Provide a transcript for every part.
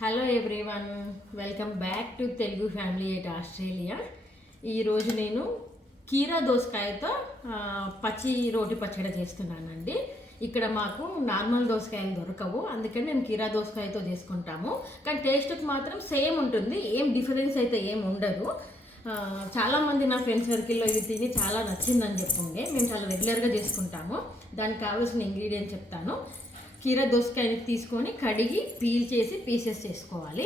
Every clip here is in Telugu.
Hello everyone, welcome back to Telugu family at Australia. ఈరోజు నేను కీరా దోసకాయతో పచ్చి రోటి పచ్చడి చేస్తున్నానండి. ఇక్కడ మాకు నార్మల్ దోసకాయలు దొరకవు, అందుకని నేను కీరా దోసకాయతో చేసుకుంటాము. కానీ టేస్ట్కి మాత్రం సేమ్ ఉంటుంది, ఏం డిఫరెన్స్ అయితే ఏం ఉండదు. చాలామంది నా ఫ్రెండ్స్ సర్కిల్లో ఇది తిని చాలా నచ్చిందని చెప్పుండే. మేము చాలా రెగ్యులర్గా చేసుకుంటాము. దానికి కావాల్సిన ఇంగ్రీడియంట్స్ చెప్తాను. కీరా దోసకాయని తీసుకొని కడిగి పీల్ చేసి పీసెస్ చేసుకోవాలి.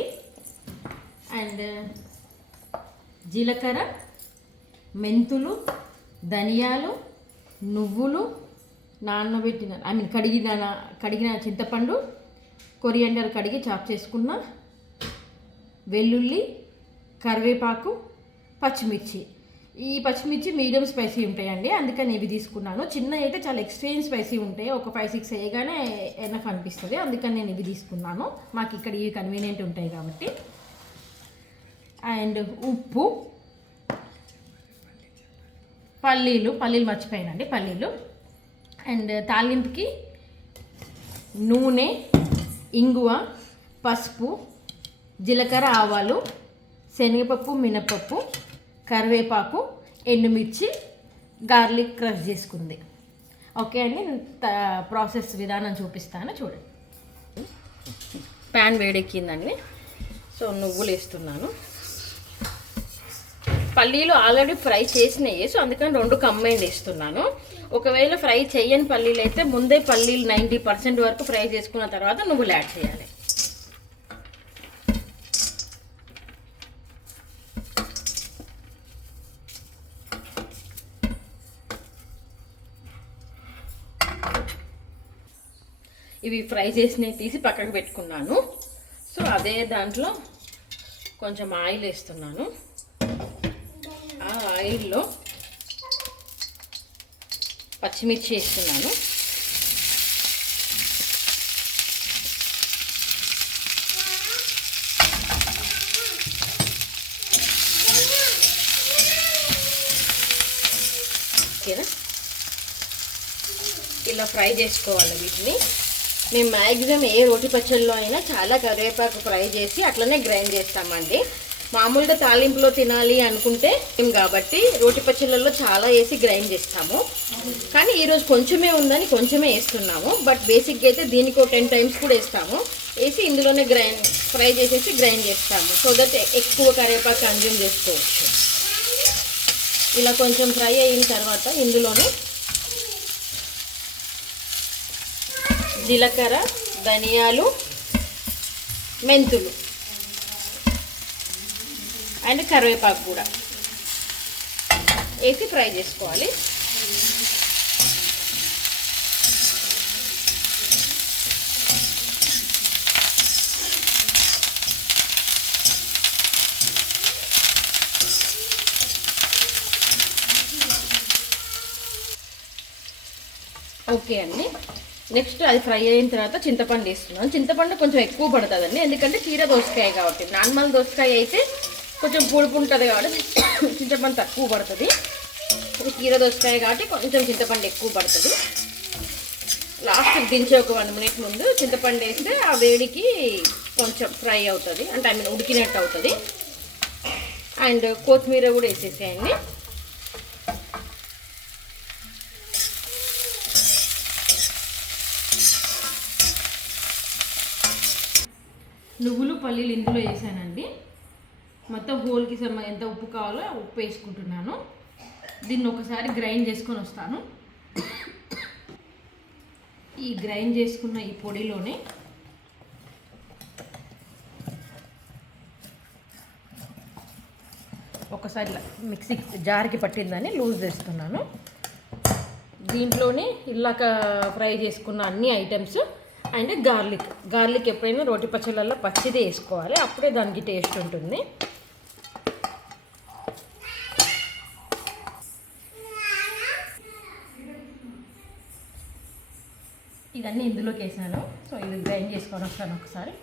అండ్ జీలకర్ర, మెంతులు, ధనియాలు, నువ్వులు, నానబెట్టిన కడిగిన చింతపండు, కొరియాండర్ కడిగి చాప్ చేసుకున్న, వెల్లుల్లి, కరివేపాకు, పచ్చిమిర్చి. ఈ పచ్చిమిర్చి మీడియం స్పైసీ ఉంటాయండి, అందుకని ఇవి తీసుకున్నాను. చిన్న అయితే చాలా ఎక్స్ట్రీమ్ స్పైసీ ఉంటాయి, ఒక 5-6 వేయగానే ఎనఫ్ అనిపిస్తుంది, అందుకని నేను ఇవి తీసుకున్నాను. మాకు ఇక్కడ ఇవి కన్వీనియంట్ ఉంటాయి కాబట్టి. అండ్ ఉప్పు, పల్లీలు మర్చిపోయానండి, పల్లీలు. అండ్ తాలింపుకి నూనె, ఇంగువ, పసుపు, జీలకర్ర, ఆవాలు, శనగపప్పు, మినపప్పు, కరివేపాకు, ఎండుమిర్చి, గార్లిక్ క్రష్ చేసుకుంది. ఓకే అండి, ప్రాసెస్ విధానం చూపిస్తాను చూడండి. ప్యాన్ వేడెక్కిందండి, సో నువ్వులు వేస్తున్నాను. పల్లీలు ఆల్రెడీ ఫ్రై చేసినాయి, సో అందుకని 2 కంబైండ్ వేస్తున్నాను. ఒకవేళ ఫ్రై చేయని పల్లీలు అయితే ముందే పల్లీలు 90% వరకు ఫ్రై చేసుకున్న తర్వాత నువ్వులు యాడ్ చేయాలి. ఇవి ఫ్రై చేసినవి తీసి పక్కకు పెట్టుకున్నాను. సో అదే దాంట్లో కొంచెం ఆయిల్ వేస్తున్నాను. ఆ ఆయిల్లో పచ్చిమిర్చి వేస్తున్నాను. ఓకేనా, ఇలా ఫ్రై చేసుకోవాలి వీటిని. మేము మ్యాక్సిమం ఏ రోటి పచ్చళ్ళలో అయినా చాలా కరివేపాకు ఫ్రై చేసి అట్లనే గ్రైండ్ చేస్తామండి. మామూలుగా తాలింపులో తినాలి అనుకుంటే కాబట్టి రోటి పచ్చళ్ళల్లో చాలా వేసి గ్రైండ్ చేస్తాము. కానీ ఈరోజు కొంచెమే ఉందని కొంచెమే వేస్తున్నాము. బట్ బేసిక్గా అయితే దీనికి 10 times కూడా వేస్తాము. వేసి ఇందులోనే ఫ్రై చేసేసి గ్రైండ్ చేస్తాము, సో దట్ ఎక్కువ కరివేపాకు కన్జ్యూమ్ చేసుకోవచ్చు. ఇలా కొంచెం ఫ్రై అయిన తర్వాత ఇందులోనే జీలకర్ర, ధనియాలు, మెంతులు అండ్ కరివేపాకు కూడా వేసి ఫ్రై చేసుకోవాలి. ఓకే అండి, నెక్స్ట్ అది ఫ్రై అయిన తర్వాత చింతపండు వేస్తున్నాను. చింతపండు కొంచెం ఎక్కువ పడుతుందండి, ఎందుకంటే కీర దోసకాయ కాబట్టి. నార్మల్ దోసకాయ అయితే కొంచెం పులుపు ఉంటుంది కాబట్టి చింతపండు తక్కువ పడుతుంది. ఇది కీర దోసకాయ కాబట్టి కొంచెం చింతపండు ఎక్కువ పడుతుంది. లాస్ట్కి దించే ఒక 1 minute ముందు చింతపండు వేస్తే ఆ వేడికి కొంచెం ఫ్రై అవుతుంది, అంటే ఉడికినట్టు అవుతుంది. అండ్ కొత్తిమీర కూడా వేసేసేయండి. నువ్వులు, పల్లీలు ఇందులో వేసానండి. మొత్తం హోల్కి ఎంత ఉప్పు కావాలో ఉప్పు వేసుకుంటున్నాను. దీన్ని ఒకసారి గ్రైండ్ చేసుకొని వస్తాను. ఈ గ్రైండ్ చేసుకున్న ఈ పొడిలోనే ఒకసారి మిక్సీ జార్కి పట్టిందని లూజ్ చేస్తున్నాను. దీంట్లోనే ఇలాక ఫ్రై చేసుకున్న అన్ని ఐటమ్స్ అండ్ గార్లిక్ ఎప్పుడైనా రోటి పచ్చళ్ళల్లో పచ్చిదే వేసుకోవాలి, అప్పుడే దానికి టేస్ట్ ఉంటుంది. ఇవన్నీ ఇందులోకి వేసాను. సో ఇది గ్రైండ్ చేసుకొని వస్తాను ఒకసారి.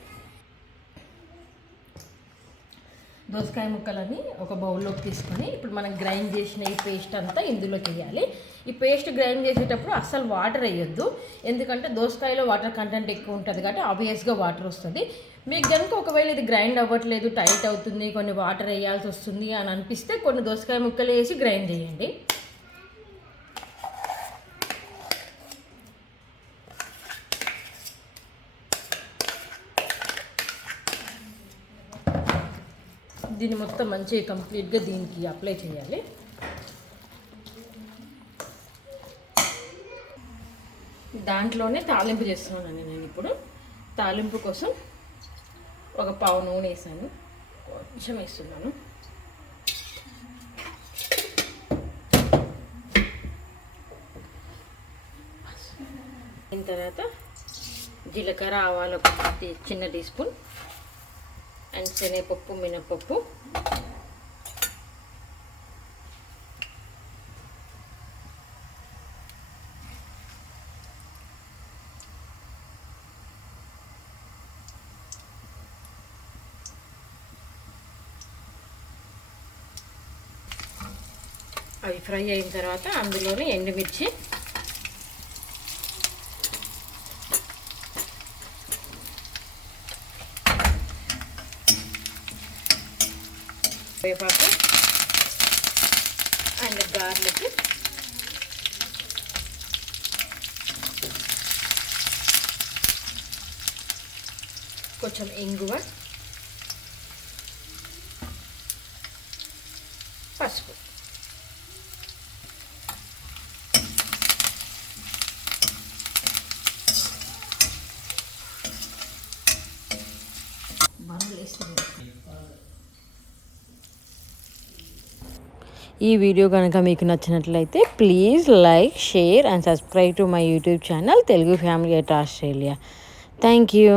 దోసకాయ ముక్కలని ఒక బౌల్లోకి తీసుకొని ఇప్పుడు మనం గ్రైండ్ చేసిన ఈ పేస్ట్ అంతా ఇందులోకి వేయాలి. ఈ పేస్ట్ గ్రైండ్ చేసేటప్పుడు అస్సలు వాటర్ వేయొద్దు, ఎందుకంటే దోసకాయలో వాటర్ కంటెంట్ ఎక్కువ ఉంటుంది కాబట్టి ఆబ్వియస్గా వాటర్ వస్తుంది. మీకు కనుక ఒకవేళ ఇది గ్రైండ్ అవ్వట్లేదు, టైట్ అవుతుంది, కొన్ని వాటర్ వేయాల్సి వస్తుంది అని అనిపిస్తే కొన్ని దోసకాయ ముక్కలు వేసి గ్రైండ్ చేయండి. దీన్ని మొత్తం మంచిగా కంప్లీట్గా దీనికి అప్లై చేయాలి. దాంట్లోనే తాలింపు చేస్తున్నానండి నేను ఇప్పుడు. తాలింపు కోసం ఒక పావు నూనె వేసాను, కొంచెం వేస్తున్నాను. దీని తర్వాత జీలకర్ర, ఆవాలు ఒక చిన్న టీ స్పూన్, అండ్ శనగపప్పు, మినపప్పు, అవి ఫ్రై అయిన తర్వాత అందులోనే ఎండుమిర్చి, వేపాకు అండ్ గార్లిక్, కొంచెం ఇంగువ, పసుపు. ఈ వీడియో కనుక మీకు నచ్చినట్లయితే please like, share and subscribe to my YouTube channel Telugu family at Australia. Thank you.